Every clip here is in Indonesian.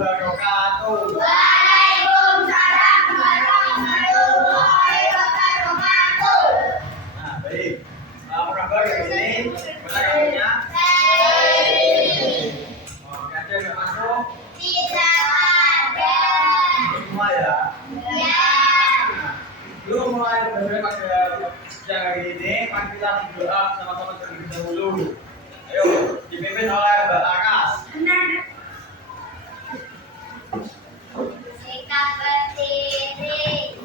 wabarakatuh. Waalaikumsalam warahmatullahi wabarakatuh. Nah, baik. Apa kabar hari ini? Mana kabarnya? Baik. Oke, ada yang masuk? Tidak ada. Semua ya? Ya. Belum mulai belajar pada siang hari ini, mari kita berdoa sama-sama terlebih dahulu. Ayo, dipimpin oleh Mbak Akas. Sikap berdiri.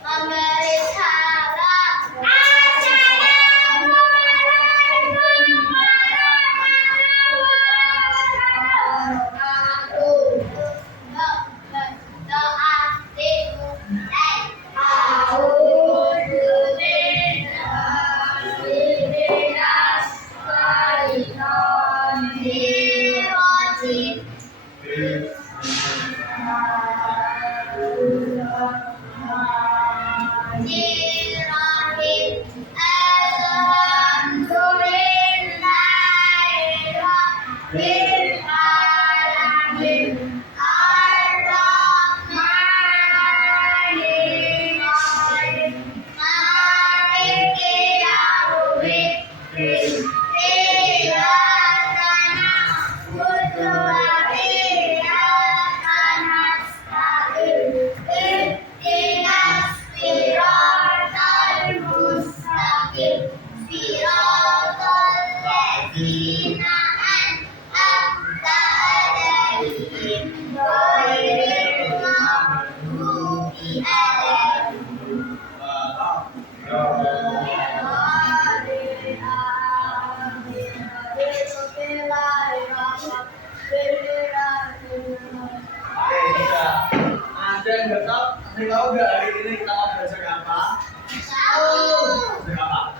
Memberi salam. Assalamualaikum warahmatullahi wabarakatuh. Doa dimulai. A'udzu billahi minas syaitonir rajim. Bismillahirrahmanirrahim. Alhamdulillahirabbil alamin. Ar-Rahmanir Rahim. Maliki yaumiddin. Iyyaka na'budu wa iyyaka nasta'in. Ihdinas siratal mustaqim. Siratal ladzina an'amta 'alaihim ghairil maghdubi 'alaihim Oke, sudah. Ada yang nggak tahu? Ada yang tahu nggak hari ini kita mau belajar apa? Belajar apa?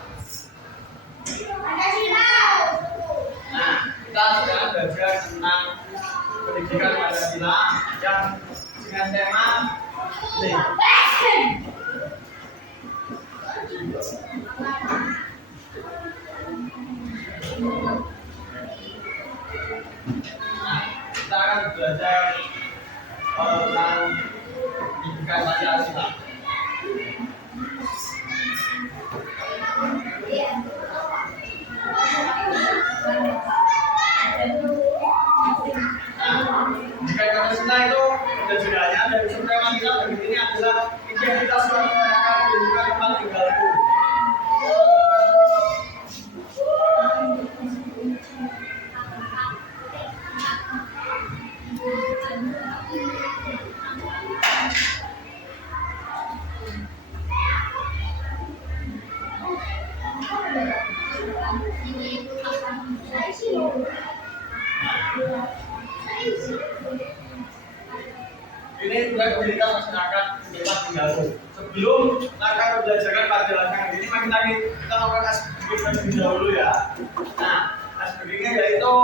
Nah, kita sedang belajar tentang pendidikan Pancasila yang dengan tema ini. Nah, kita akan belajar tentang pendidikan Pancasila. Pendidikan Pancasila itu tujuannya dari suprema kita bagi ini adalah identitas suatu masyarakat pendidikan tempat tinggalku. Ini adalah identitas masyarakat tempat tinggalku. Sebelum akan belajarkan pada belakang ini, kita lakukan SBG terlebih dahulu ya. Nah, SBG-nya yaitu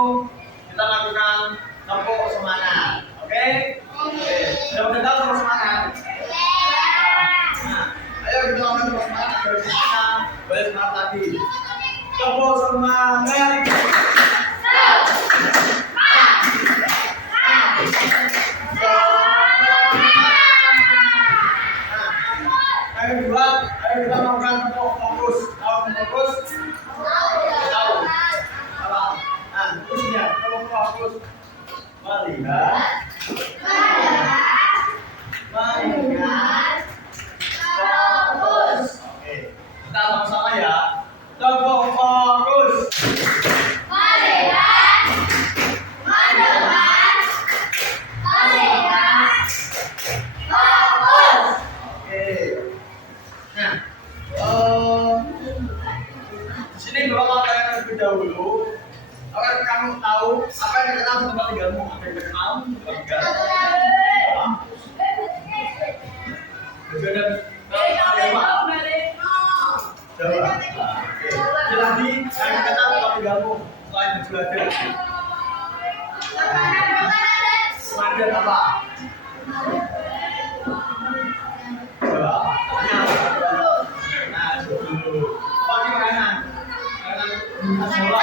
kita lakukan tempuk semangat. Oke? Oke. Sudah mengenal tempuk semangat? Nah, ayo kita lakukan tempuk semangat agar kita balik semangat lagi. Tempuk semangat. Ayo kita lakukan tempuk fokus. Tahu fokus? Tahu. Apa? Nah, terusnya tempuk fokus. Melihat. Fokus. Oke. Kita sama-sama ya. Tempuk fokus. Melihat. Mendengar. Melihat. Fokus. Oke. Nah, di sini Bapak mau tanya terlebih dahulu. Apakah kamu tahu apa yang terkenal di tempat tinggalmu? Apa yang terkenal di tempat tinggal? Jawa. Jawa. Oke. Jadi lagi yang terkenal di tempat tinggalmu selain Juanda. Semadan apa? Jawa. Nah, dulu. Apa ini makanan? Makanan khas Jawa.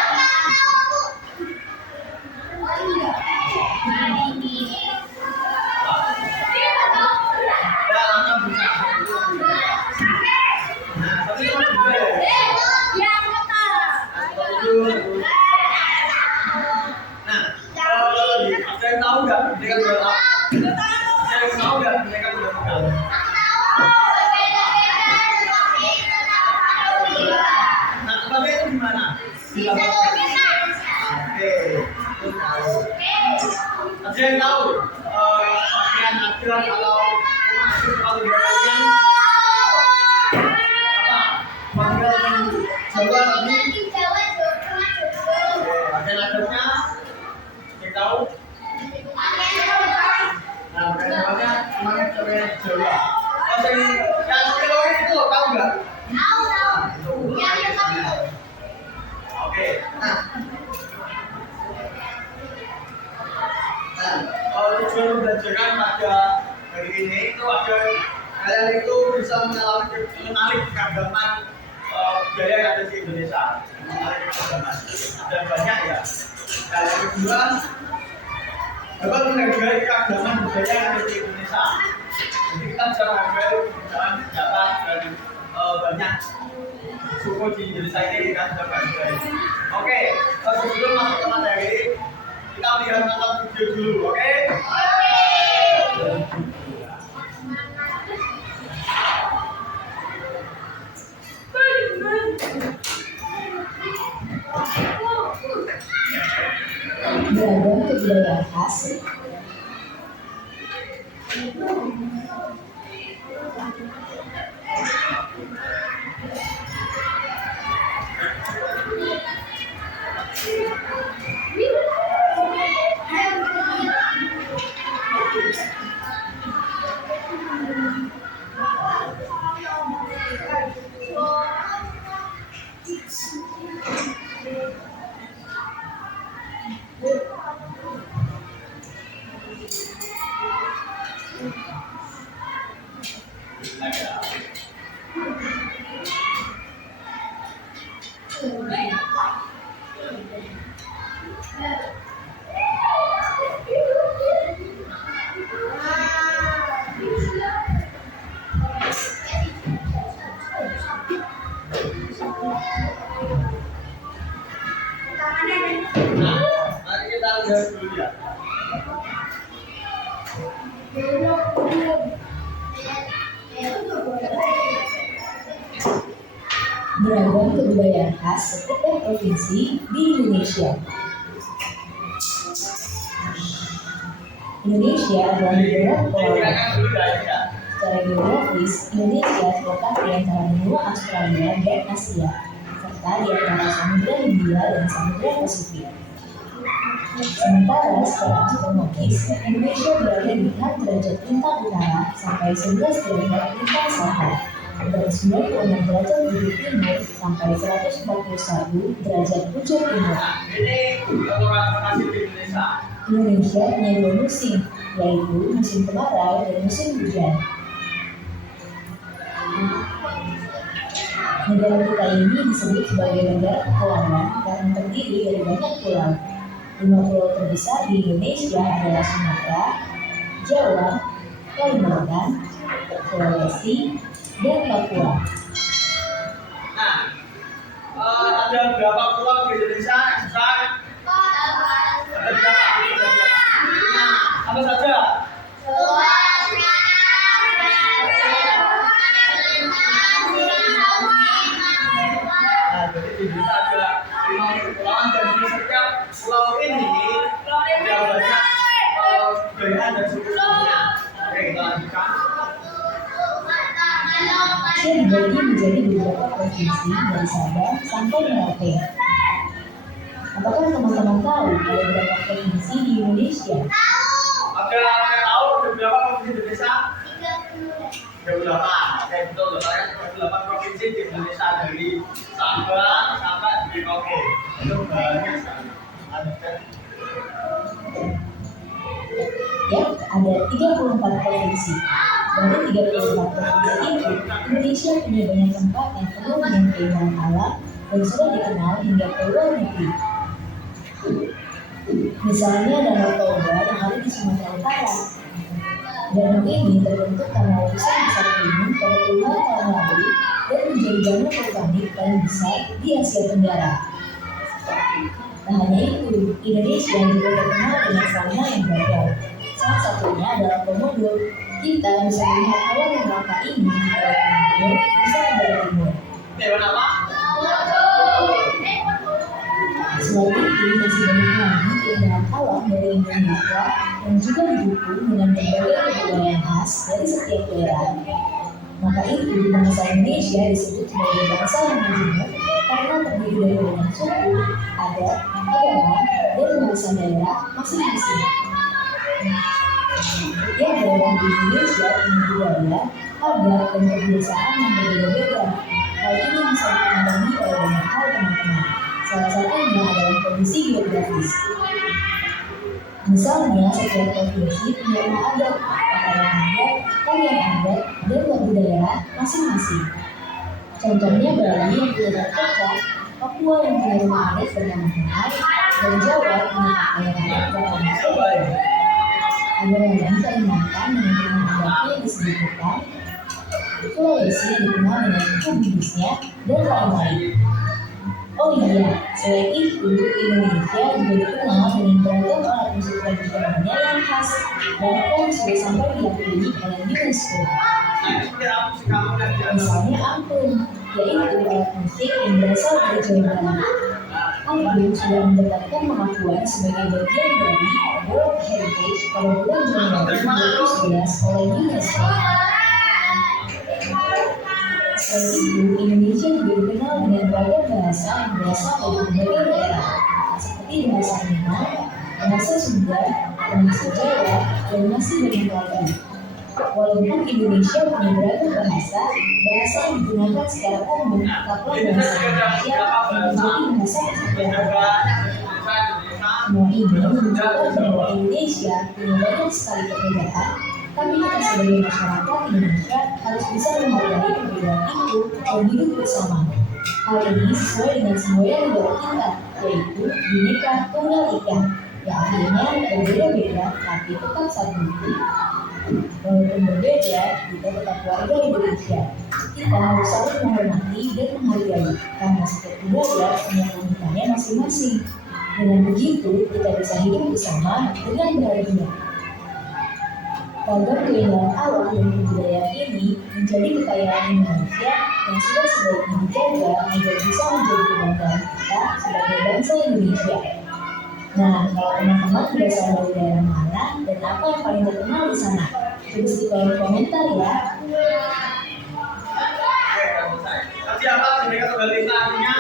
Ada yang tahu pakaian adat kalau masuk kalau di kalian apa? Pakaian Jawa tadi. Pakaian adatnya yang tahu? Nah, pakaian Jawanya namanya pakaian Jawa. Oh, yang telorin itu tahu nggak? Oke. Nah, kalau tujuan membelajarkan pada hari ini itu agar kalian itu bisa menarik keagamaan budaya yang ada di Indonesia. Menarik keagamaan. Ada banyak ya. Dan yang kedua, dapat menghargai keagamaan budaya yang ada di Indonesia. Jadi kita bisa menghargai keagamaan sejarah dan banyak suku di Indonesia ini kan sudah menghargai. Oke, sebelum masuk ke materi, kita lihat nonton video dulu, oke? Beragam kebudayaan khas. Nah, mari kita lihat dulu ya. Beragam kebudayaan khas setiap provinsi di Indonesia. Indonesia adalah negara kepulauan. Silakan dulu ya. Secara geografis, Indonesia terletak di antara benua Australia dan Asia, serta di antara Samudra Hindia dan Samudra Pasifik. Sementara secara astronomis, Indonesia berada di 6 derajat lintang utara sampai 11 derajat lintang selatan, dan 96 derajat bujur timur sampai 141 derajat bujur timur. Nah, ini lokasi di Indonesia. Indonesia punya 2 musim, yaitu musim kemarau dan musim hujan. Negara kita ini disebut sebagai negara kepulauan karena terdiri dari banyak pulau. 5 pulau terbesar di Indonesia adalah Sumatera, Jawa, Kalimantan, Sulawesi, dan Papua. Nah, ada berapa pulau di Indonesia yang besar? Ada berapa? Nah, apa saja? Nah, jadi di Indonesia ada 5 kepulauan dan di setiap pulau ini ada banyak kebudayaan dan suku-sukunya. Oke, kita lanjutkan. Asia dibagi menjadi beberapa provinsi dari Sabang sampai Merauke. Apakah teman-teman tahu ada berapa provinsi di Indonesia? Ada yang tahu ada berapa provinsi di Indonesia? 38. Oke, betul. Saya 38 provinsi di Indonesia dari Sabang sampai Merauke. Itu banyak sekali. Lanjutkan. Ya, ada 34 provinsi. Dari 34 provinsi itu, Indonesia punya banyak tempat yang penuh dengan keindahan alam dan sudah dikenal hingga ke luar negeri. Misalnya Danau Toba yang ada di Sumatera Utara. Danau ini terbentuk karena letusan besar gunung pada puluhan tahun lalu dan menjadi danau vulkanik paling besar di Asia Tenggara. Tak hanya itu, Indonesia juga terkenal dengan fauna yang beragam. Salah satunya adalah komodo. Kita bisa melihat hewan yang langka ini di Pulau Komodo, Nusa Tenggara Timur. Hewan apa? Selain itu, masih banyak lagi keindahan alam dari Indonesia yang juga didukung dengan berbagai kebudayaan khas dari setiap daerah. Maka itu bangsa Indonesia disebut sebagai bangsa yang majemuk karena terdiri dari banyak suku, adat, agama, dan bahasa daerah masing-masing. Setiap daerah di Indonesia punya budaya, adat, dan kebiasaan yang berbeda-beda. Hal ini bisa dipengaruhi oleh banyak hal teman-teman. Salah satunya adalah kondisi geografis. Misalnya, setiap provinsi punya rumah adat, pakaian adat, tarian adat, dan lagu daerah masing-masing. Contohnya Bali yang punya tari kecak, Papua yang punya rumah adat bernama Henai, dan Jawa punya pakaian adat bernama Sobai. Ada lagi Kalimantan dengan rumah adatnya yang disebut Hutan, Sulawesi yang dikenal dengan suku Bugisnya, dan lain-lain. Oh iya, selain itu, Indonesia juga dikenal dengan beragam alat musik tradisionalnya yang khas, bahkan sudah sampai diakui oleh UNESCO. Misalnya angklung, yaitu alat musik yang berasal dari Jawa Barat. Angklung sudah mendapatkan pengakuan sebagai bagian dari World Heritage pada bulan Januari 2011 oleh UNESCO. Selain itu, Indonesia juga dikenal dengan beragam bahasa yang berasal dari berbagai daerah, seperti bahasa Minang, bahasa Sunda, bahasa Jawa, dan masih banyak lagi. Walaupun Indonesia punya beragam bahasa yang digunakan secara umum, tetaplah bahasa Indonesia yang menjadi bahasa keseharian. Semua ini menunjukkan bahwa Indonesia punya banyak sekali perbedaan, tapi kita sebagai masyarakat Indonesia harus bisa menghargai perbedaan itu dan hidup bersama. Hal ini sesuai dengan semboyan negara kita, yaitu Bhinneka Tunggal Ika, yang akhirnya berbeda-beda tapi tetap satu. Walaupun berbeda, kita tetap warga Indonesia. Kita harus saling menghormati dan menghargai, karena setiap budaya punya keunikannya masing-masing. Dengan begitu, kita bisa hidup bersama dengan bahagia. Ragam keindahan alam dan kebudayaan ini menjadi kekayaan Indonesia yang sudah sebaiknya dijaga agar bisa menjadi kebanggaan kita sebagai bangsa Indonesia. Nah, kalau teman-teman berasal dari daerah mana dan apa yang paling terkenal di sana? Tulis di kolom komentar ya. Nanti apa Bhinneka Tunggal Ika artinya?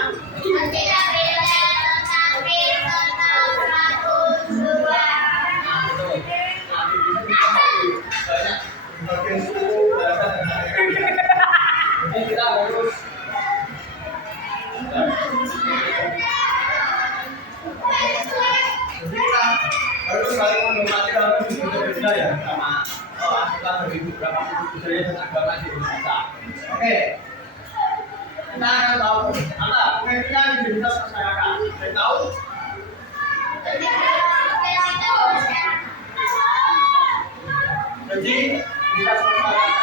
Bagian suku, bahasa, dan lain-lain. Jadi kita harus saling menghormati dalam berbeda ya sama kita dari beberapa budaya dan agama di Indonesia. Oke, kita akan tahu apa pengertian identitas masyarakat. Saya tahu. Jadi identitas masyarakat.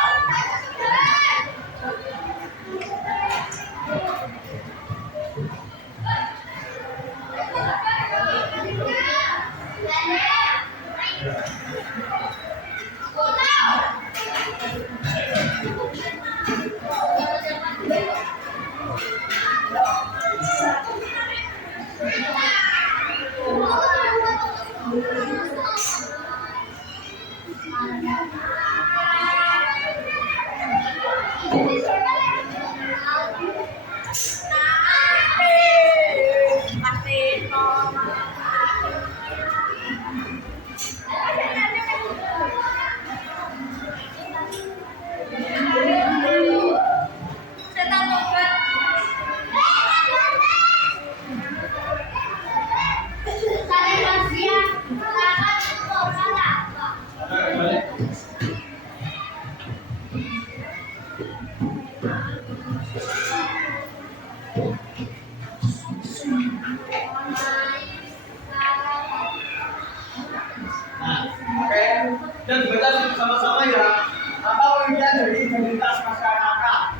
Dan dibaca sama-sama ya. Apa pengertian dari identitas masyarakat?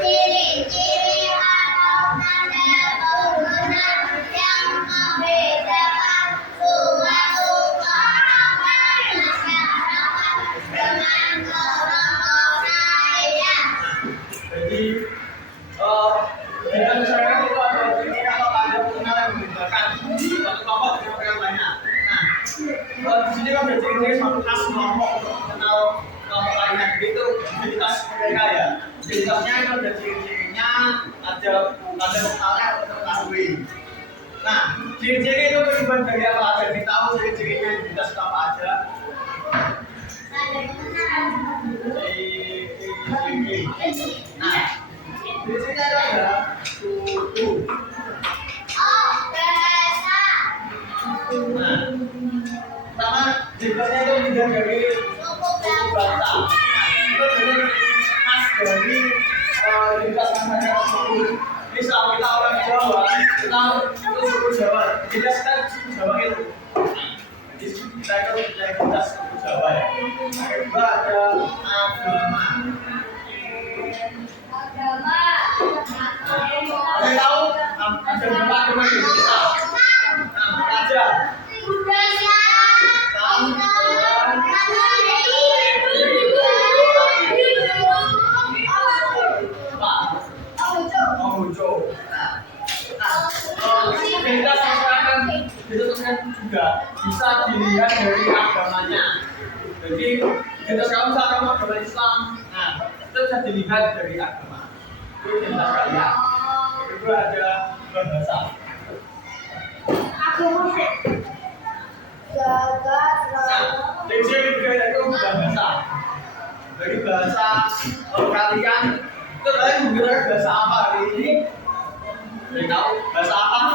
Ciri-ciri atau tanda bangunan yang membedakan suatu kelompok masyarakat dengan kelompok lainnya. Jadi, identitas masyarakat ada ciri-ciri suatu khas kelompok untuk mengenal kelompok lainnya. Begitu identitas mereka ya. Identitasnya itu ada ciri-cirinya, ada lokalnya atau mengetahui. Nah, ciri-ciri itu terlibat dari apa aja? Kita tahu ciri-cirinya identitas itu apa aja? Nah, ciri-cirinya itu ada suku. Nah, sama jenisnya itu juga dari suku bangsa. Itu jadi khas dari identitas masyarakat tersebut. Misal kita orang Jawa, kita itu suku Jawa. Identitas kita suku Jawa itu. Jadi kita itu punya identitas suku Jawa ya. Yang kedua ada agama. Ada tahu ada berapa agama di Indonesia? Nah, aja. Identitas masyarakat itu juga bisa dilihat dari agamanya. Jadi identitas kamu misalkan kamu agama Islam, nah itu bisa dilihat dari agama. Itu identitas kalian. Yang kedua ada bahasa. Nah, ciri budaya itu bahasa. Dari bahasa kalian itu kalian menggunakan bahasa apa hari ini? Jadi tahu bahasa apa?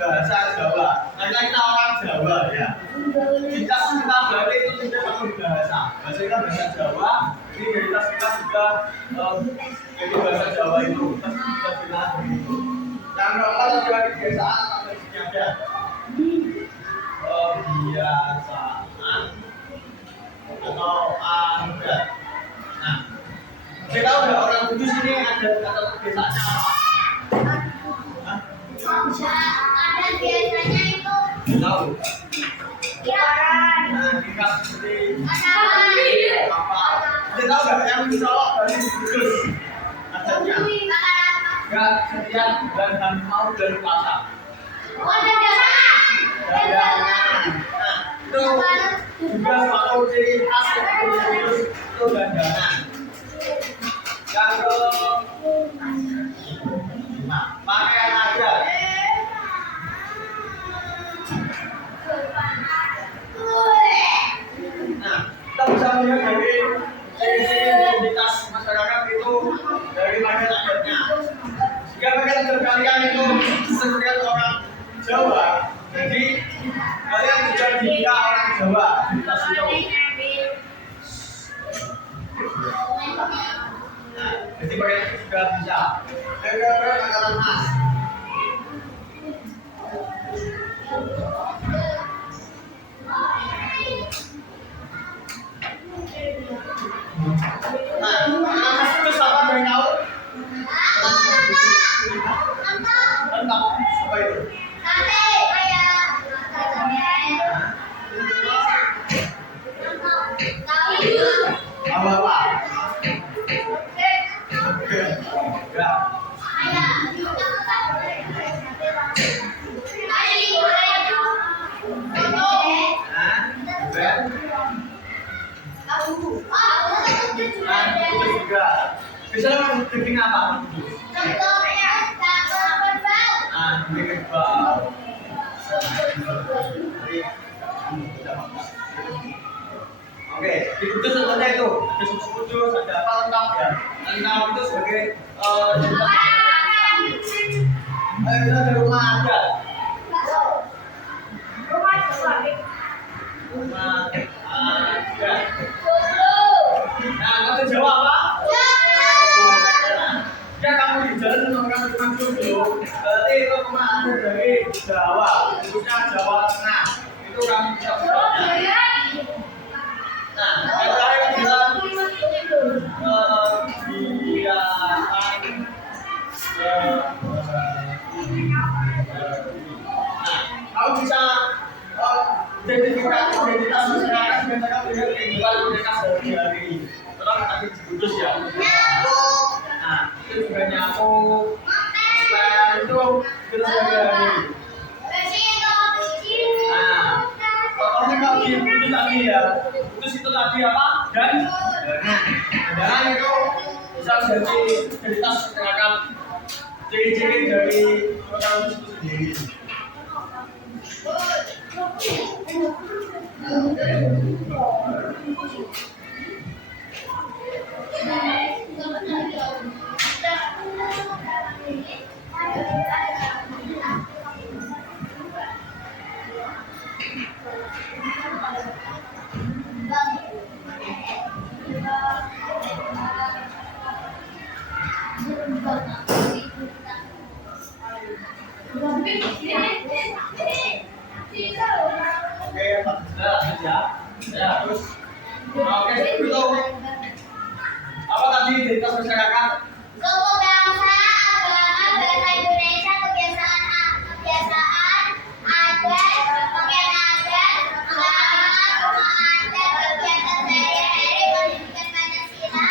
Bahasa Jawa. Karena kita orang Jawa ya. Kita berarti itu tidak satu bahasa. Bahasa kita bahasa Jawa. Jadi identitas kita juga jadi bahasa Jawa itu kita bilang begitu. Yang keempat adalah kebiasaan atau ada kebiasaan atau adat. Nah, kita udah orang Kudus ini ada atau kebiasaannya apa? Ada biasanya itu Tahu? kiaran. Nah, kita seperti Ada apa? Ada tahu nggak yang disolok dari Kudus? Adatnya? Nggak setiap bulan dan mau dan puasa. Dandanan. Nah, itu juga suatu ciri khas dari Kudus itu dandanan. Yang kelima, pakaian adat. Nah, kita bisa melihat dari ciri-ciri identitas masyarakat itu dari pakaian adatnya. Jika pakaian adat kalian itu seperti orang Jawa, jadi kalian juga dikira orang Jawa identitas itu. Nah, jadi pakaian itu juga bisa. Yang kedua, makanan khas. Nah, makanan khas itu apa yang tahu? Tentang apa itu? Apa? Enggak. Nah, itu juga. Misalnya mau bikin apa? Nah, bikin bau. Oke, di Kudus sebenarnya itu ada suku Kudus, ada apa lengkap ya? Lengkap itu sebagai ada rumah adat. Rumah adat. Nah, kamu Jawa apa? Jika kamu di jalan menemukan rumah dulu, berarti itu rumah adat dari Jawa, khususnya Jawa Tengah. Itu kamu bisa belajar. Nah, yang terakhir adalah kebiasaan. Nah, kamu bisa identifikasi identitas masyarakat dengan kehidupan mereka sehari-hari. Terus tadi Kudus ya. Nah, itu juga nyambung. Selain itu kita sehari-hari. Nah, tadi ya. Putus itu tadi apa? Dan dangan itu bisa jadi tas masyarakat. Ciri-ciri dari protagonis itu sendiri. Oke, lanjut ya. Ya, terus oke, itu apa tadi identitas masyarakat? Suku bangsa, agama, bahasa Indonesia, kebiasaan, adat, pakaian adat, agama, rumah adat, kegiatan sehari-hari, pendidikan Pancasila,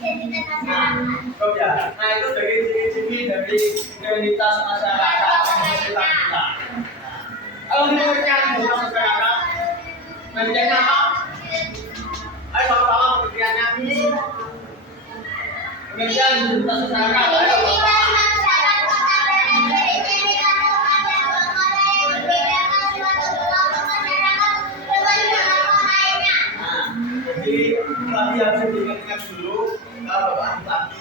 identitas masyarakat. Cukup ya. Nah, itu dari ciri-ciri dari identitas masyarakat yang kita kita. Kalau pengertian identitas masyarakat, pengertiannya apa? Ayo sama-sama pengertiannya. Pengertian identitas masyarakat. Ayo sama-sama. Jadi tadi harus diingat-ingat dulu kalau Bapak tadi.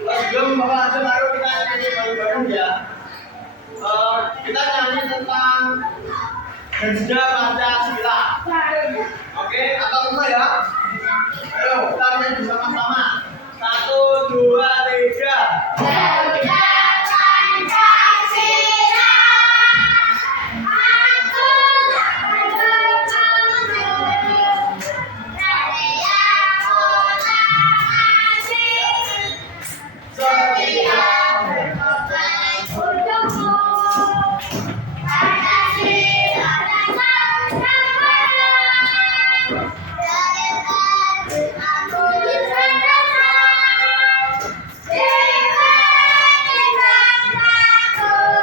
Sebelum Bapak langsung baru kita nyanyi bareng-bareng ya. Kita nyanyi tentang Garuda Pancasila. Oke, atau semua ya? Ayo, kita nyanyi bersama-sama. 1, 2, 3. Garuda Pancasila, aku setia berkorban untukmu. Pancasila aku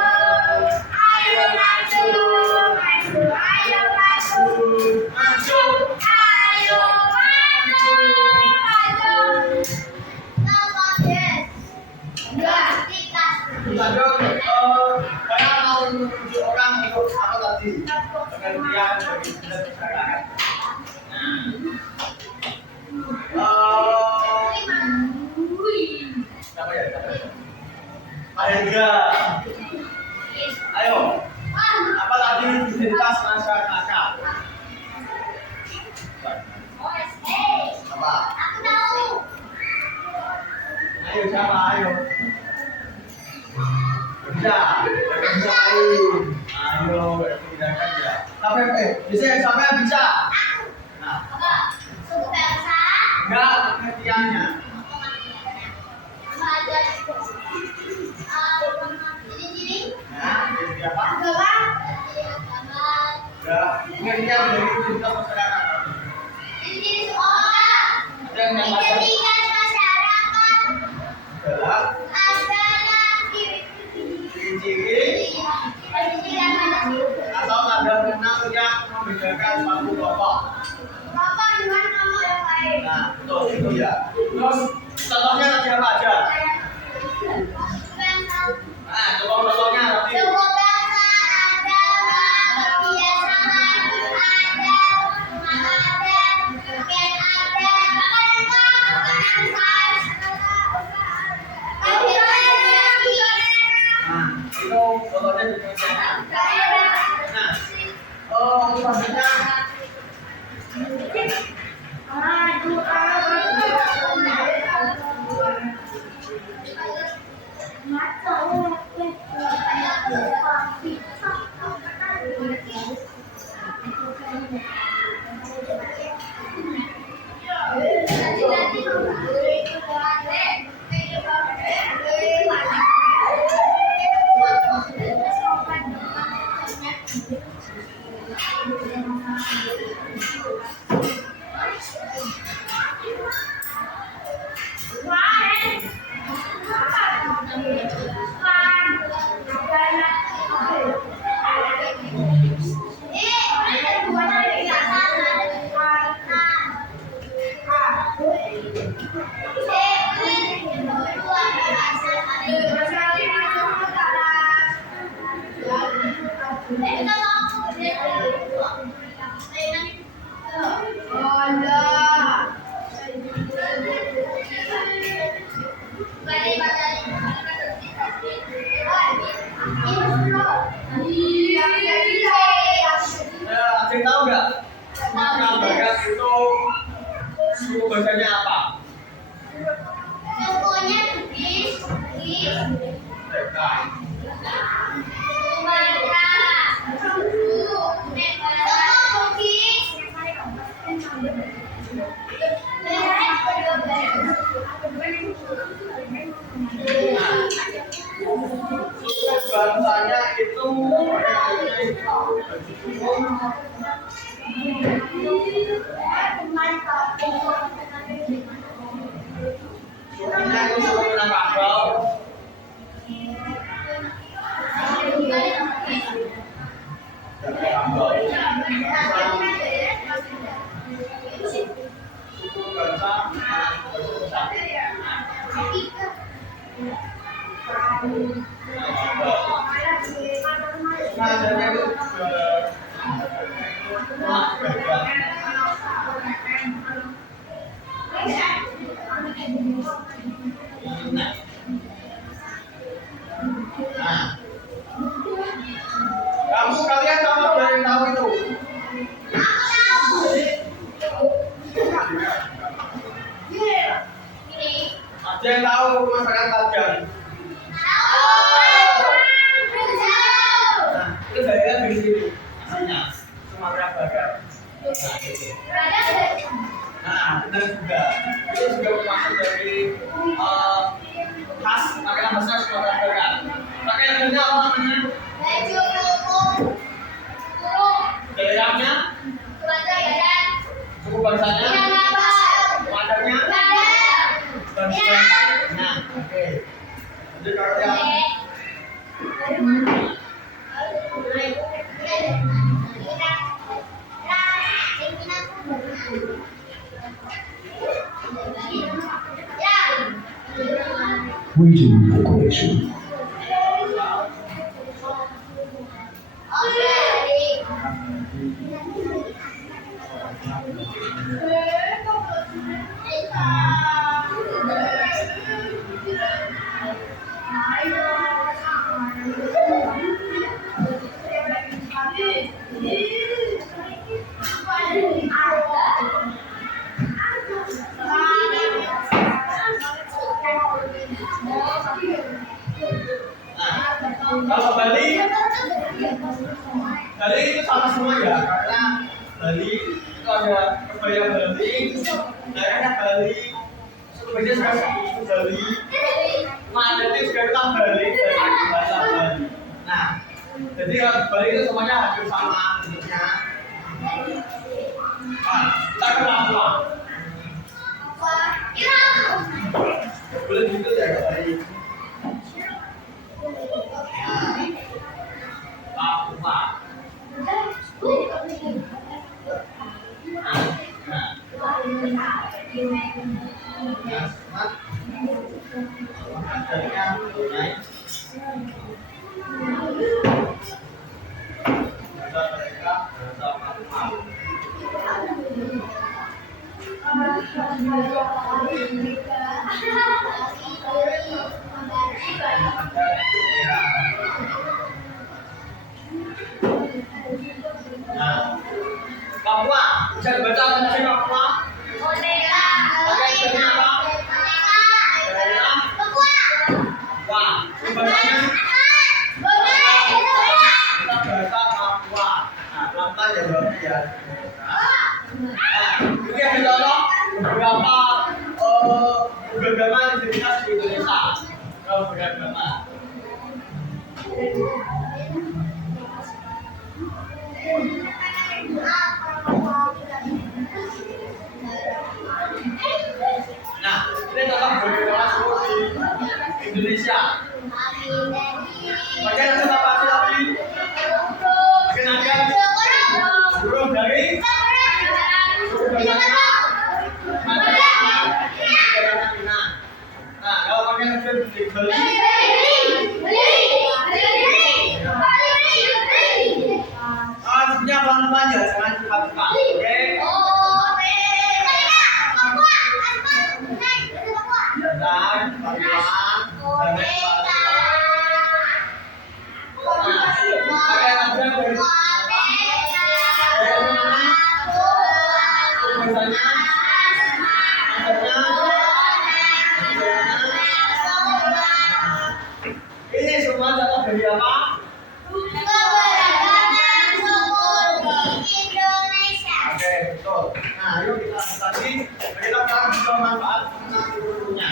ayo maju, ayo maju, Maju. ayo maju, maju. Enggak, kita. Lanjut, saya mau menunjuk orang untuk apa tadi? Pengertian dari identitas masyarakat. Siapa ya? Ayo, ayo. Apa tadi identitas masyarakat? Apa? Aku tahu. Ayo siapa? Ayo. Bisa. Bisa ayo. Bedakan ya. Bisa siapa yang bisa? Nah, Apa? Suku bangsa. enggak pengertiannya. Ciri-ciri. Nah, jadi apa? Agama. Ya, pengertian dari identitas masyarakat. Ciri-ciri sekolah. Ada yang baca? Identitas masyarakat Adalah adalah ciri-ciri pendidikan Pancasila. atau tanda kenal yang membedakan suatu kelompok. Bapak dengan nama yang lain. Nah, betul itu ya. Terus contohnya tadi apa aja? Nah, contohnya tadi. Suku bangsa, agama, kebiasaan, adat, rumah adat, pakaian adat, makanan khas, Nah, itu contohnya di pengertiannya. Nah, itu maksudnya Nanti Ada yang tahu nggak? Sumatera Barat itu suku bahasanya apa? Contohnya bis, Dekat. Suku bahasanya itu sukunya itu suku Minangkabau. Suku bangsa nadanya itu kamu kalian tahu ada yang tahu itu? Ada yang tahu masakan Tajan? Itu daerah di sini, aslinya Sumatera Barat. Nah, benar juga. Itu juga termasuk dari khas makanan khas Sumatera Barat. Pakaiannya apa namanya? Daerahnya? Suku bangsanya? Wadarnya? Bangsa. Nah, oke. Jadi kalau yang Waiting for collection. kalau Bali itu sama semua ya, karena Bali itu ada kebaya Bali, daerahnya Bali, suku Bali juga suku Bali, Madani juga tentang Bali dari bahasa Bali. Nah, jadi Bali itu semuanya hampir sama bentuknya. Nah, kita ke Papua. Boleh gitu ya ke Bali. Papua. Papua, bisa dibaca apa Papua? Wah, bahasanya kita bahasa Papua. Nah, pelan-pelan ya berarti ya. Ini ada contoh beberapa beragama identitas di Indonesia. Kalau beragama. pelan-pelan ya, jangan cepat-cepat. Oke? Dan pelan-pelan, jangan ini semua contoh dari apa? Oke, betul. Nah, yuk kita tadi kita akan bisa manfaat mengenai gurunya.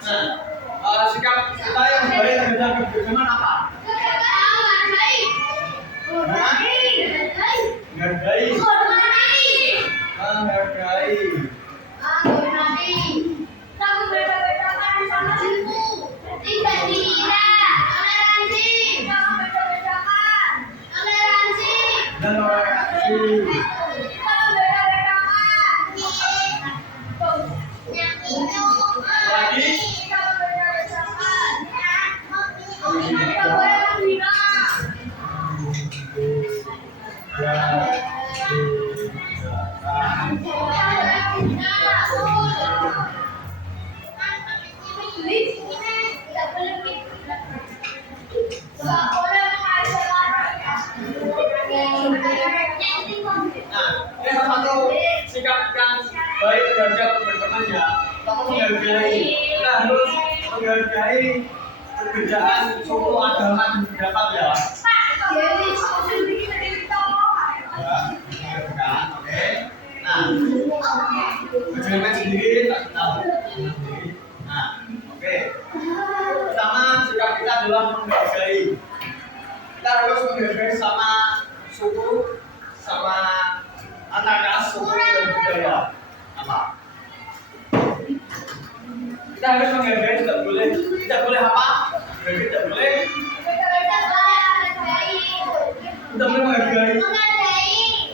Nah, sikap kita yang baik terhadap keberagaman apa? Menghargai. Dan toleransi. Nah, ini salah satu sikap yang baik terhadap teman-teman ya. Kita menghargai, kita harus menghargai perbedaan suku, agama, dan pendapat ya. Oke. Nah, berjalan sendiri tak tahu. Nah, oke. Pertama, sikap kita adalah menghargai. Kita harus menghargai sama suku, sama antara suku dan budaya. Apa? Kita harus menghargai, tidak boleh apa? Tidak boleh menghargai,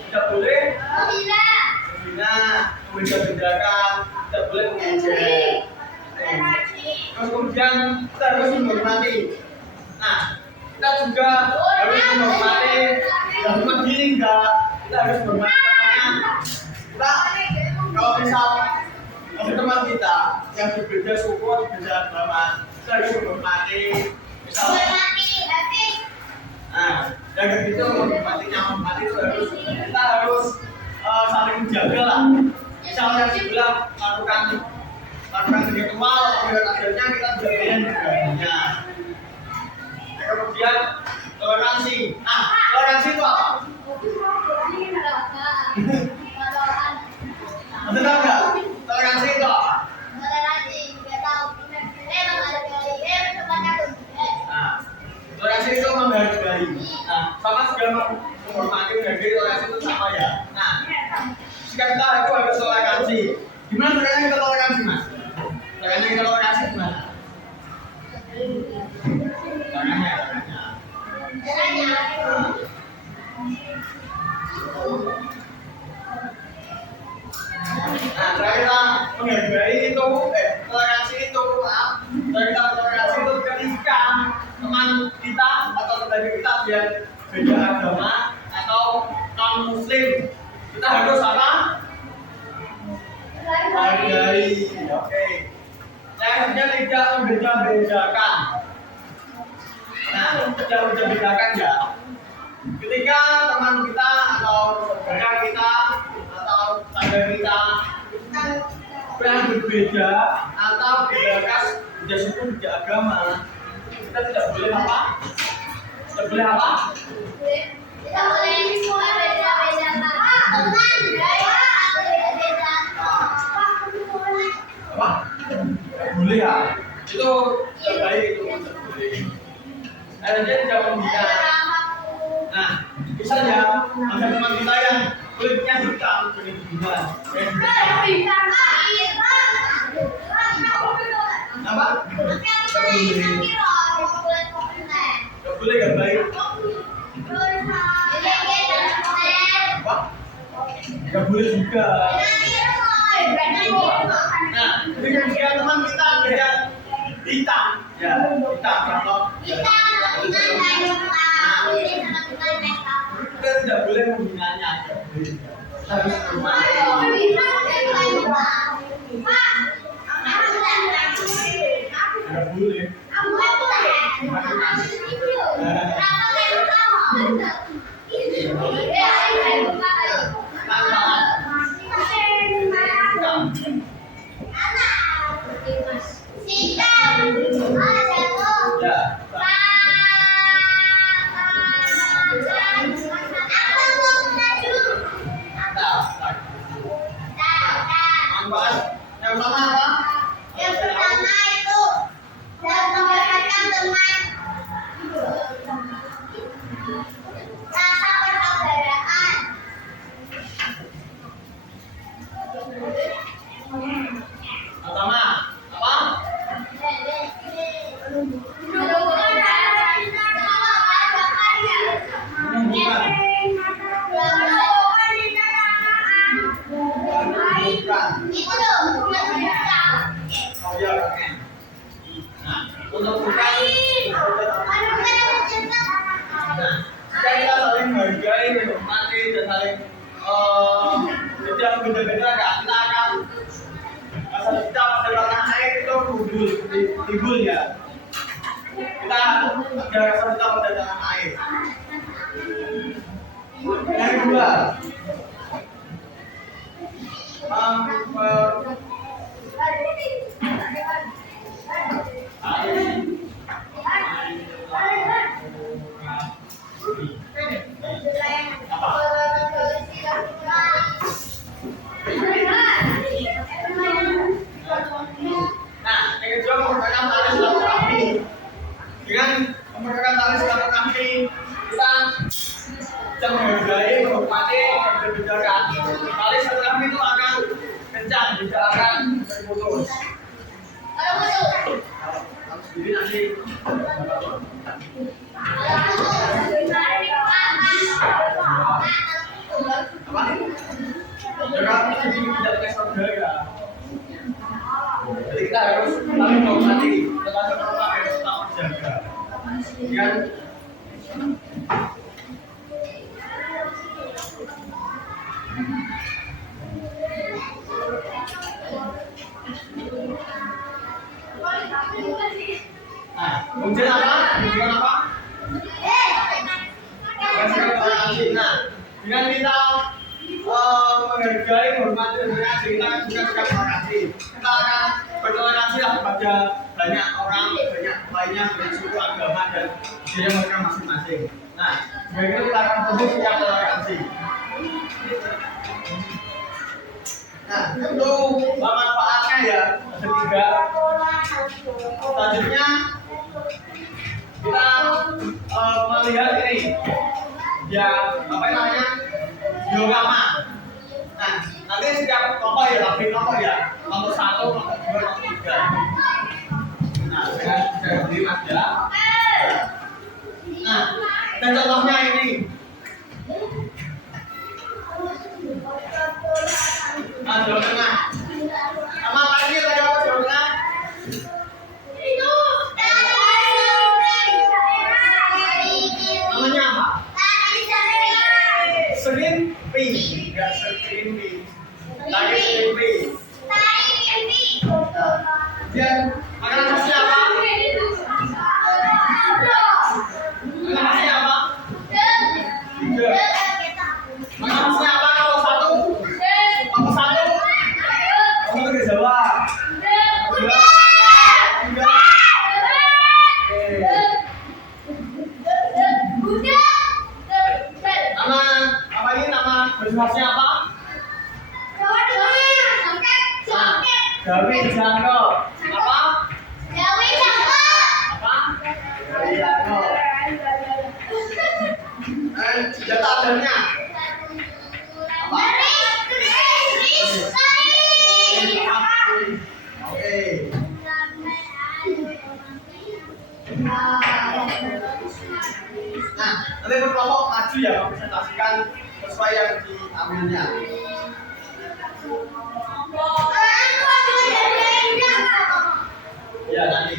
tidak boleh membeda-bedakan, tidak boleh mengejek. Terus kemudian kita harus menghormati. Nah, kita juga harus menghormati. Jangan gini enggak, kita harus menghormati. Kita kalau misal ada teman kita yang berbeda suku atau berbeda agama, kita harus menghormati. Misalnya, nah, dan begitu menghormati itu harus kita harus saling menjaga lah. Misalnya sebelah melakukan ritual, akhirnya kita jagain budayanya. Kemudian toleransi. Nah, toleransi itu apa? Anda tahu nggak? Toleransi itu apa? Nah, toleransi itu menghargai. Nah, sama segala menghormati, menghargai, toleransi itu sama ya. Nah, sikap kita itu harus toleransi. Gimana caranya kita toleransi, Mas? Caranya kita toleransi gimana? Caranya. Nah, cara kita menghargai itu, toleransi itu, cara kita toleransi itu ketika teman kita atau tetangga kita biar beda agama atau non muslim, kita harus apa? Hargai, oke. Yang tidak membeda-bedakan. Nah, tidak membeda-bedakan ya. Ketika teman kita atau saudara kita atau tetangga kita yang berbeda atau beda ras, beda suku, beda agama, kita tidak boleh apa? Tidak boleh apa? Tidak boleh semua beda-beda teman beda-beda Apa? Tidak boleh ya? Itu terbaik itu tidak boleh. Dia tidak membina. Nah, misalnya ada teman kita yang kulitnya hitam, kulit bunga. Apa? Tidak boleh gak baik. Apa? Gak boleh juga. Nah, dengan dia teman kita beda hitam, ya hitam atau kita tidak boleh menghinanya, harus hormat. Tidak boleh. Ya. Manfaat yang pertama apa? Yang pertama itu dan membersihkan teman. Rasa persaudaraan. Pertama apa? Menumbuhkan. Oh ya, oke. Nah, untuk bukan nah, jika kita saling menghargai, menghormati dan saling tidak berbeda-beda kan, kita akan asal kita pada tanah air itu timbul ya. Kita ada rasa kita pada tanah air. Yang kedua, nah, yang kedua menggunakan tali silaturahmi. Dengan menggunakan tali silaturahmi, kita bisa menghargai, menghormati, dan berbedakan. Tali silaturahmi itu akan kencang, tidak akan terputus. Kamu sendiri nanti. Apa? Jangan jadi tidak pakai saudara. Jadi kita harus saling menghormati, tetapi tetap harus tetap menjaga. Kan? Nah, kemudian apa? Kemudian apa? Nah, dengan kita menghargai, menghormati dan mengasihi, kita juga terima kasih. Kita akan berterima kasih kepada banyak orang, banyak lainnya, banyak suku, agama dan budaya mereka masing-masing. Nah, sebagai kita akan terus siap toleransi. Nah, untuk manfaatnya ya ada 3. Selanjutnya kita melihat ini ya apa namanya diorama. Nah, nanti setiap kelompok ya lebih kelompok ya kelompok 1, kelompok 2, kelompok 3. Nah, saya beri mas ya. Nah, dan contohnya ini. Nah, Jawa Tengah. Sama lagi saya Jawa Tengah. Namanya apa? Serimpi. Ya, serimpi. Lagi serimpi. Kemudian makanan khasnya apa? Makanan khasnya apa? Tiga. Makanan khasnya apa kalau 1? Apa 1? Kamu ke Jawa. Jano. Apa? Dewi cakep. Apa? Jano. Senjata adanya. Oke. Nah, nanti berkelompok maju ya, presentasikan sesuai yang diambilnya. Ya, nanti.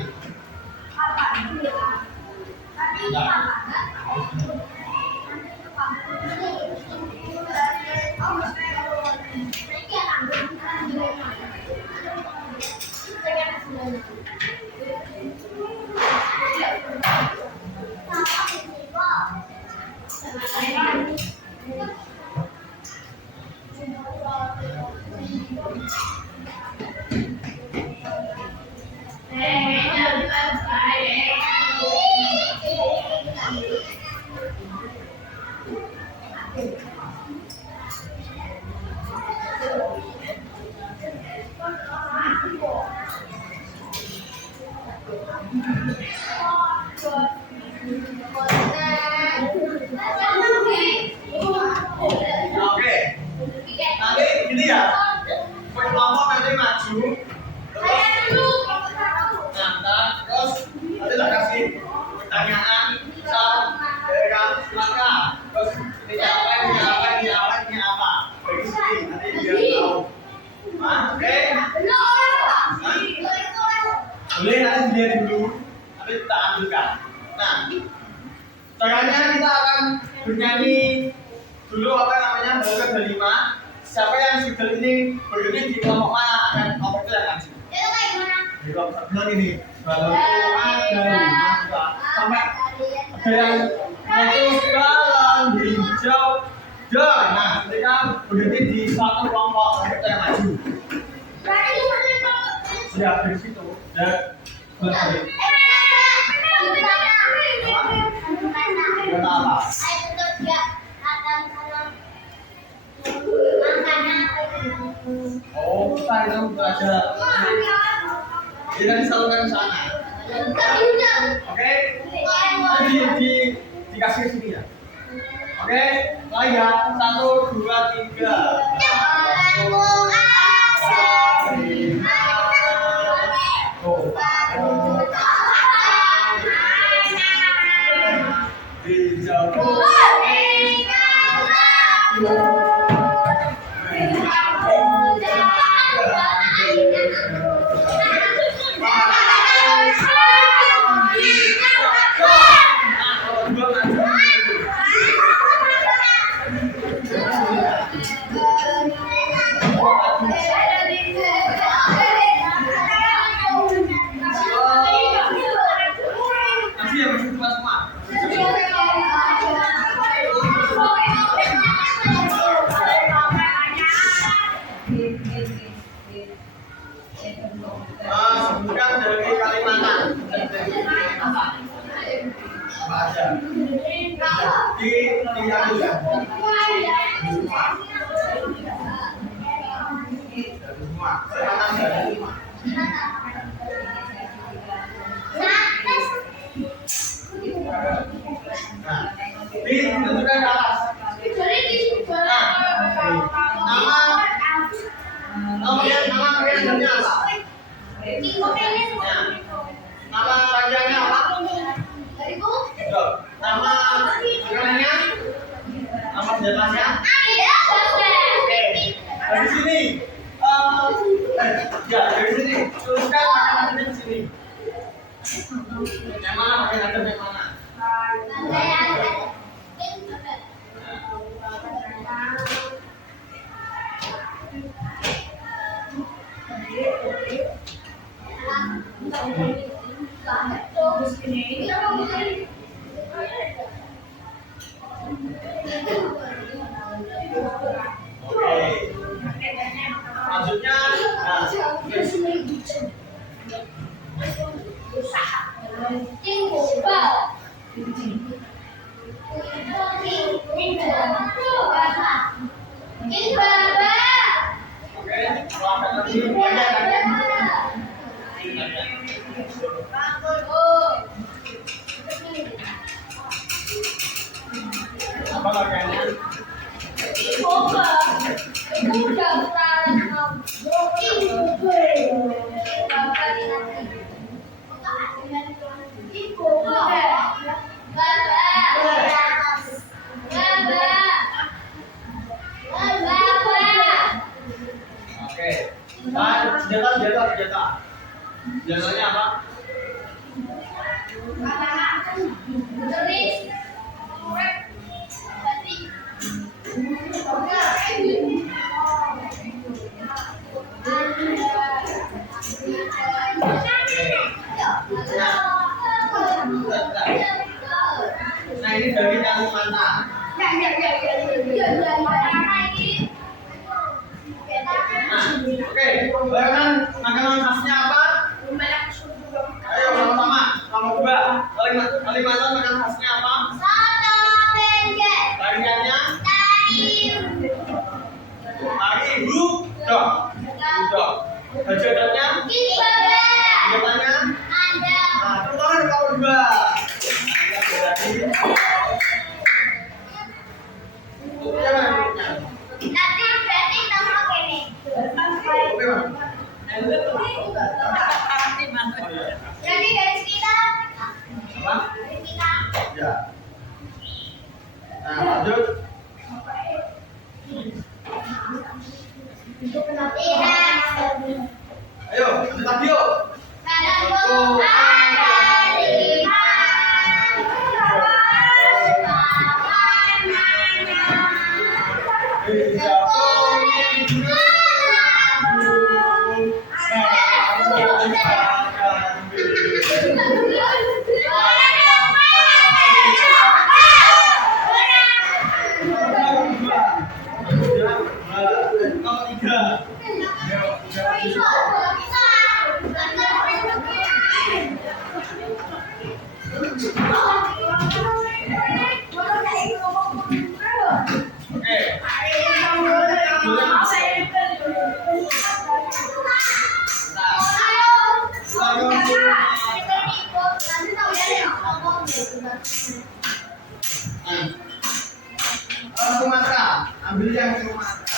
Oke. Nanti gini ya. Berkelompok nanti maju. Terus nanti tak kasih pertanyaan maka terus ini apa bagi sini nanti dia tahu. Oke. Boleh nanti dilihat dulu, nanti kita ambilkan. Nah, caranya kita akan bernyanyi dulu apa namanya Bogor Delima. Siapa yang sudah ini berdiri di kelompok mana akan kelompok itu yang maju. Di kelompok bilang ini kalau ada maka sampai ada yang mau sekarang hijau dan nah ketika berdiri di satu kelompok kita yang maju. Sudah dari situ dan berbalik. Kata apa? Oh, kita itu belajar. Kita disalurkan ke sana. Oke? Nanti dikasih ke sini ya. Oke? Lagi ya. 1, 2, sebutkan dari Kalimantan. Apa aja? Tinggal dulu ya. Semua. Nah, ditentukan ke atas. Nama kalian apa? Nama panjangnya apa? Nama makanannya? Nama senjatanya? Oke. Dari sini. Ya, dari sini. Tuliskan makanannya di sini. Yang mana makanan yang mana? Maksudnya, oke, senjata. Senjatanya apa? Nah ini dari Kalimantan. Oke, bayangkan makanan khasnya apa? Ayo sama-sama, sama dua. Kalimantan makanan khasnya apa? Tariannya? Tari budok. Budok. Baju adatnya? Senjatanya? Nah, tepuk tangan kamu dua. Buktinya mana buktinya? Oke, Bang. Jadi garis kita Apa? Ya. Nah, lanjut. Ayo, lanjut lagi yuk. Sumatera, ambil yang Sumatera.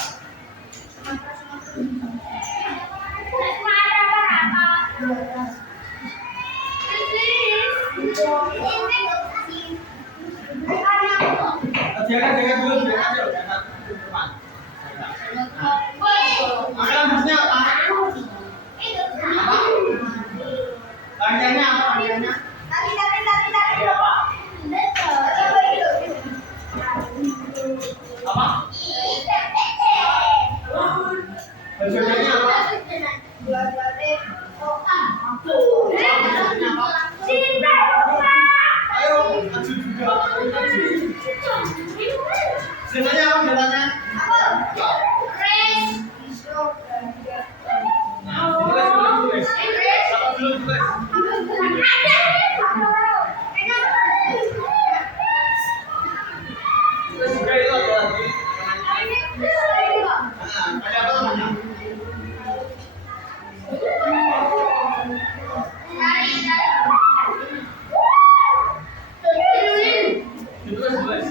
Jaga dulu, jangan depan. Makanan khasnya apa? Apa? Lariannya apa? Lariannya? Apa? Bajunya apa? Ayo, maju juga. Senjatanya apa? Senjatanya? Nah, tulis. Apa dulu tulis? Tulis juga itu ada lagi. Nah, ada apa namanya? Tulis.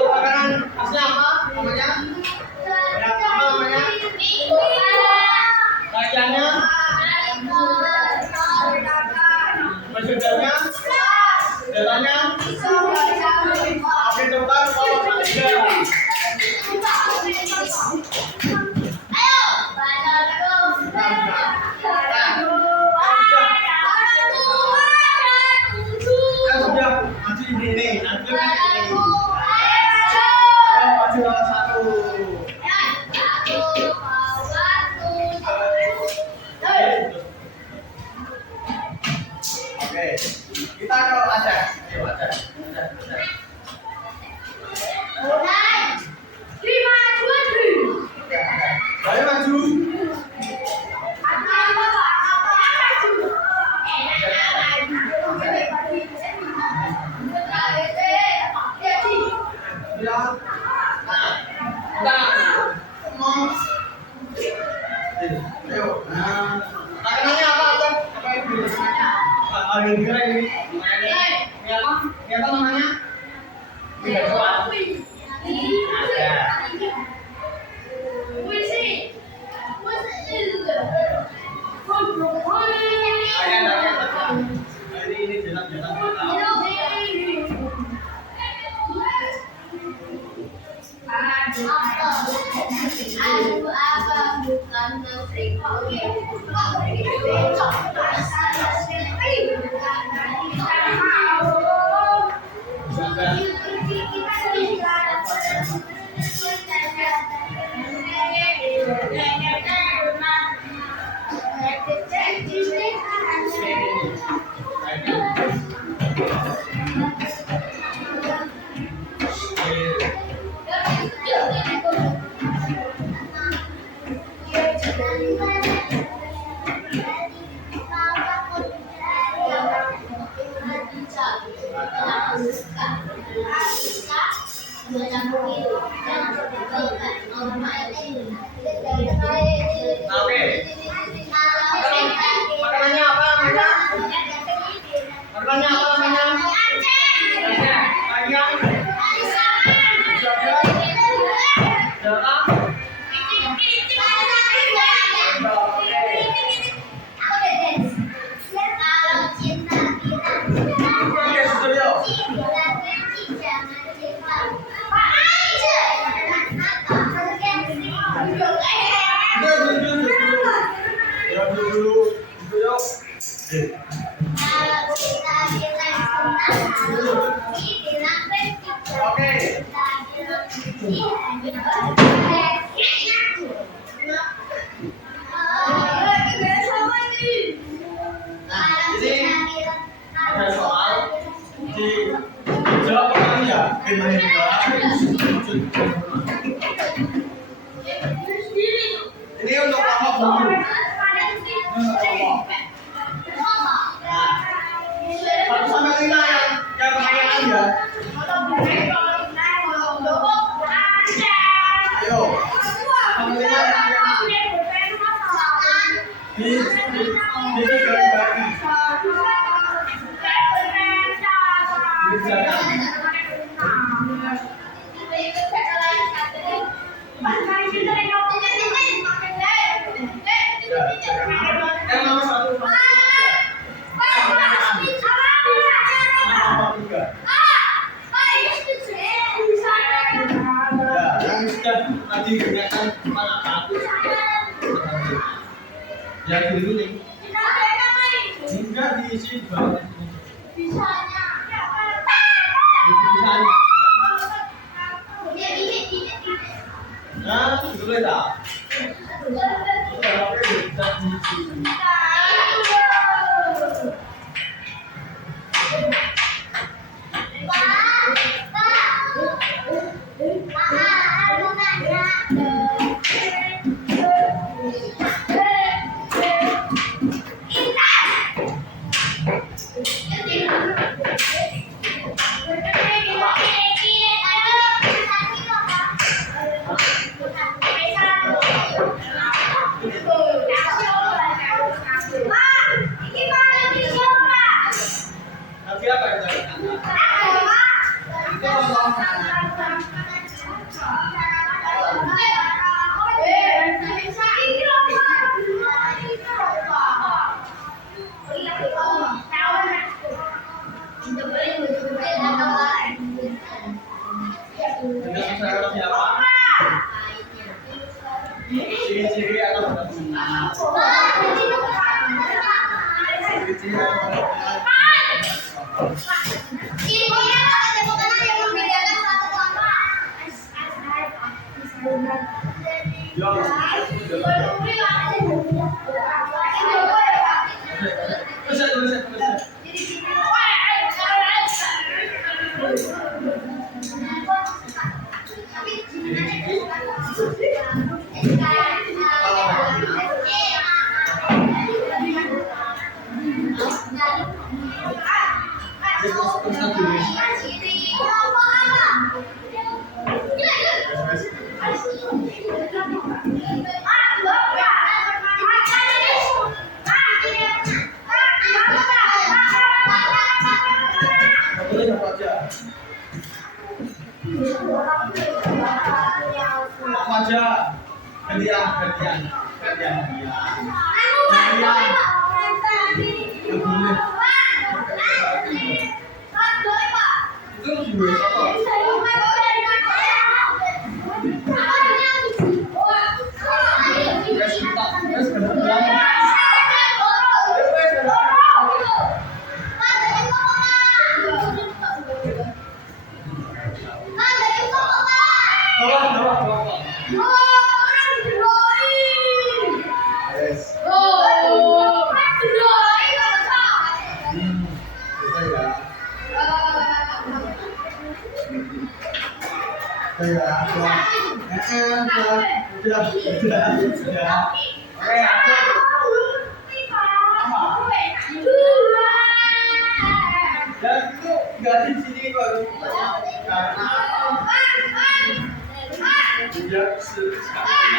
Makanan khasnya apa namanya? Apa namanya? Bagiannya? Bajunya? Jalannya? Api terbang bawah tiga. Sudah maju ini, nanti ini. Maju nomor satu. Oke, kita ke Aceh. Ayo Aceh. Ayo maju. Ada juga ini. Ini apa? Ini apa namanya? Ini gacuan. Ada. Ini jelas. Aduh, apa bukan menteri Makanannya apa namanya? Makanannya apa namanya? Ayam. Oke. Ada soal dijawab orang ya. Ini untuk kelompok dulu. Satu sampai lima yang pertanyaan ya. Ayo. Sampai lima di garis. Yang nomor satu. Yang sudah tadi gunakan mana satu? Yang dulu nih. Enggak diisi banget. Bisanya. Nah, dulu dah. Nanti apa yang dari ciri-ciri atau ciri-ciri aja. Gantian. Itu gue Yes. Dan itu nggak di sini kok karena dia sekali.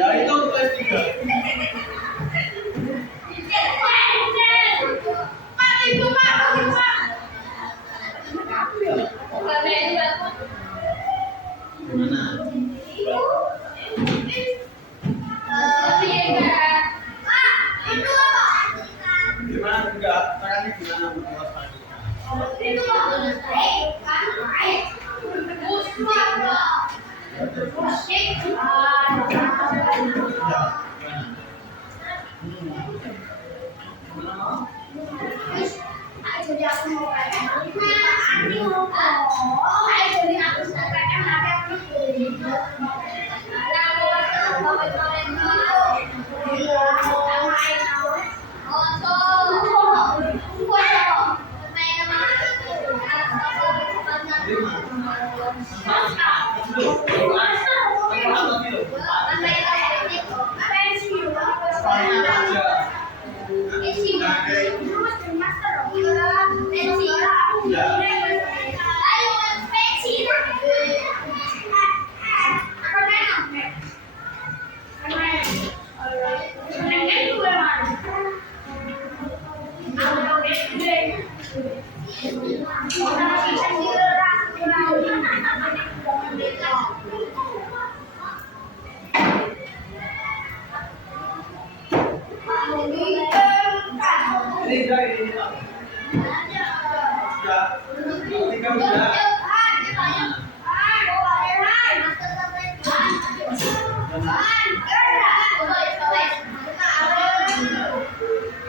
Ya itu kelas 3. Gimana enggak? Caranya gimana membuat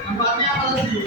Tempatnya apa lagi?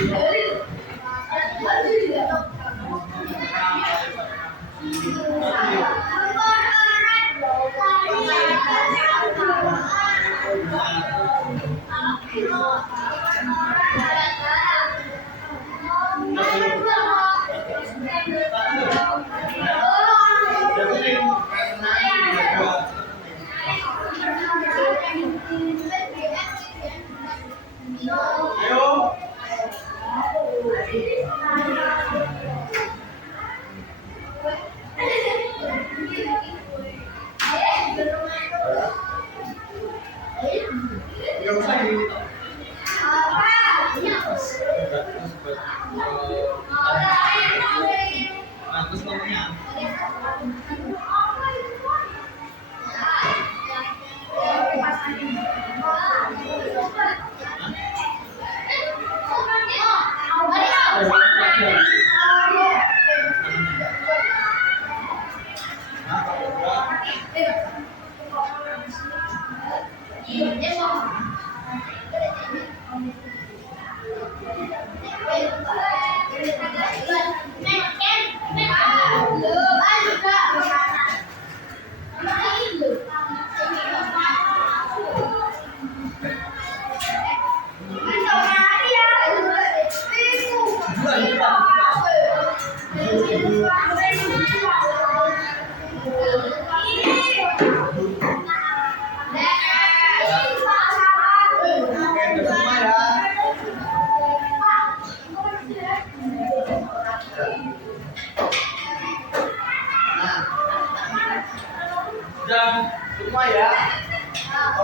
Sudah semua ya.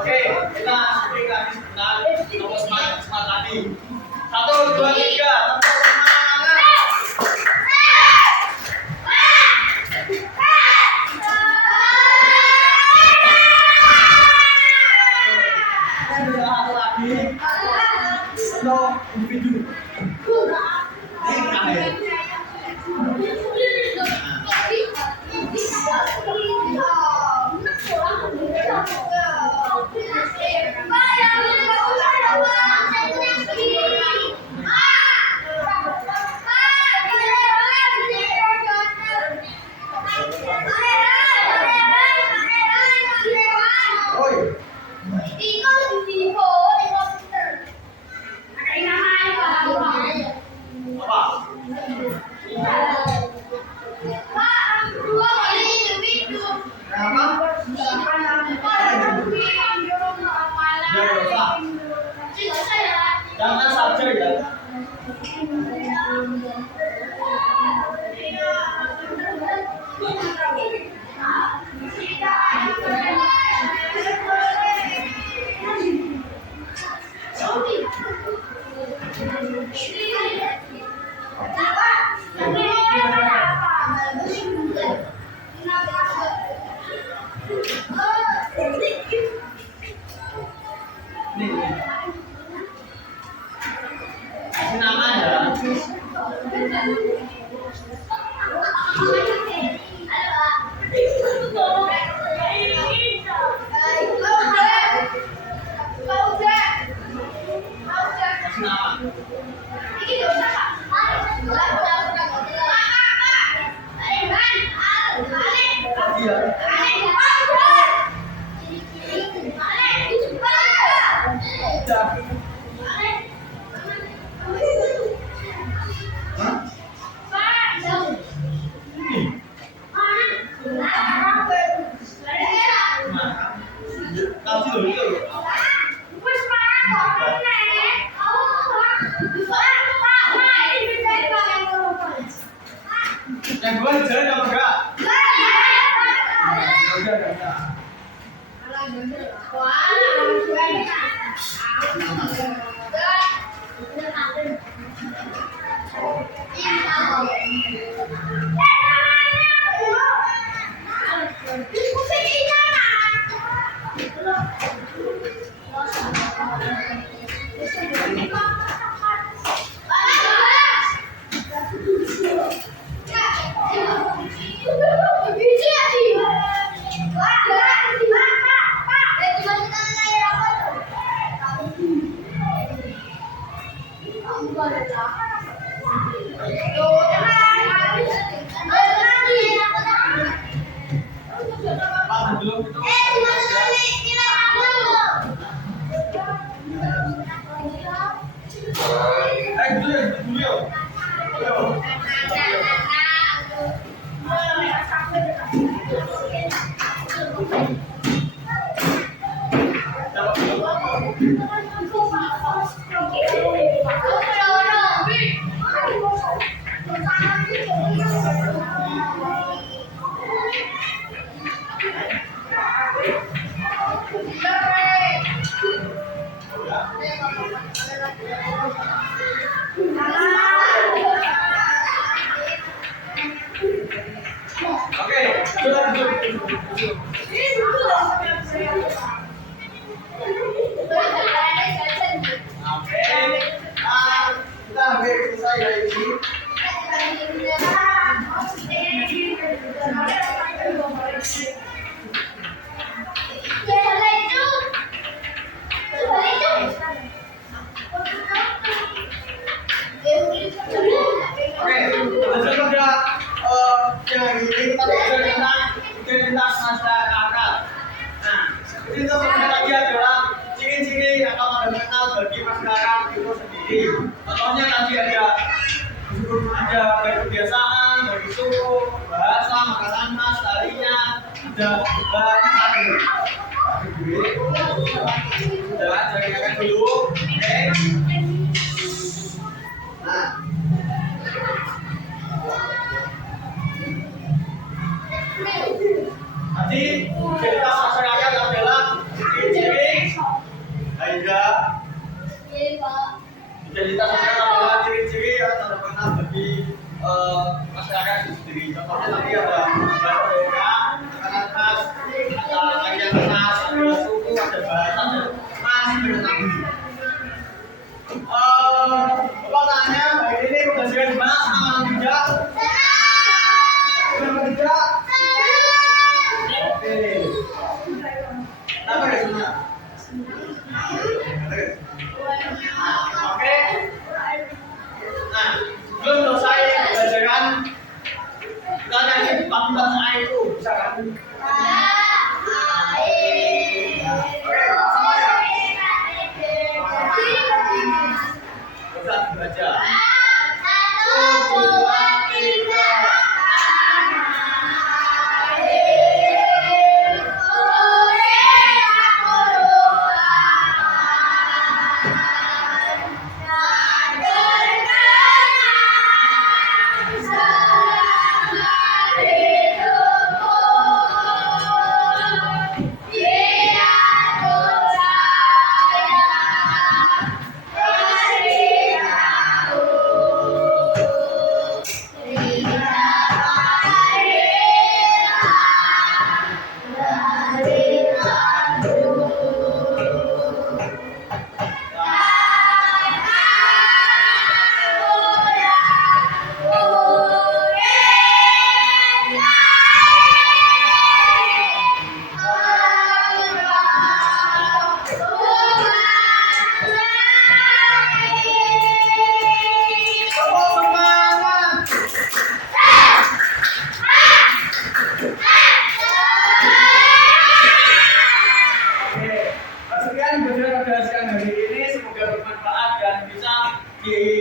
Oke, kita berikan nomor semangat tadi. 1, 2, 3, tepuk semangat. Satu lagi. No individu. Ini terakhir. Jangan saja ya. Kasih nama ya. Kasih nama. Iya. Kasih dulu itu. Yang dua jalan apa enggak? Jadi itu sekali lagi adalah ciri-ciri atau tanda kenal bagi masyarakat itu sendiri. Contohnya tadi ada kebiasaan, dari suku, bahasa, makanan khas, tarinya, ada banyak lagi. Sudah, jangan dulu. Oke. Nah. Tadi cerita masyarakat adalah ciri-ciri Aida. Cerita masyarakat adalah ciri-ciri yang tanda kenal bagi masyarakat itu sendiri. Contohnya tadi ada bahasa daerah, makanan khas, ada tarian khas, ada suku, ada bahasa, dan masih banyak lagi. Bapak tanya, baik ini pembelajaran di mana? Sama tidak? Sama tidak? Oke. Kenapa ya sebenarnya? Oke. Nah, sebelum selesai pembelajaran, kita nyanyi 14 A itu, bisa kan? Oke, sama ya. Bisa dibaca. 1, 2, 3. Sekian pembelajaran hari ini, semoga bermanfaat dan bisa di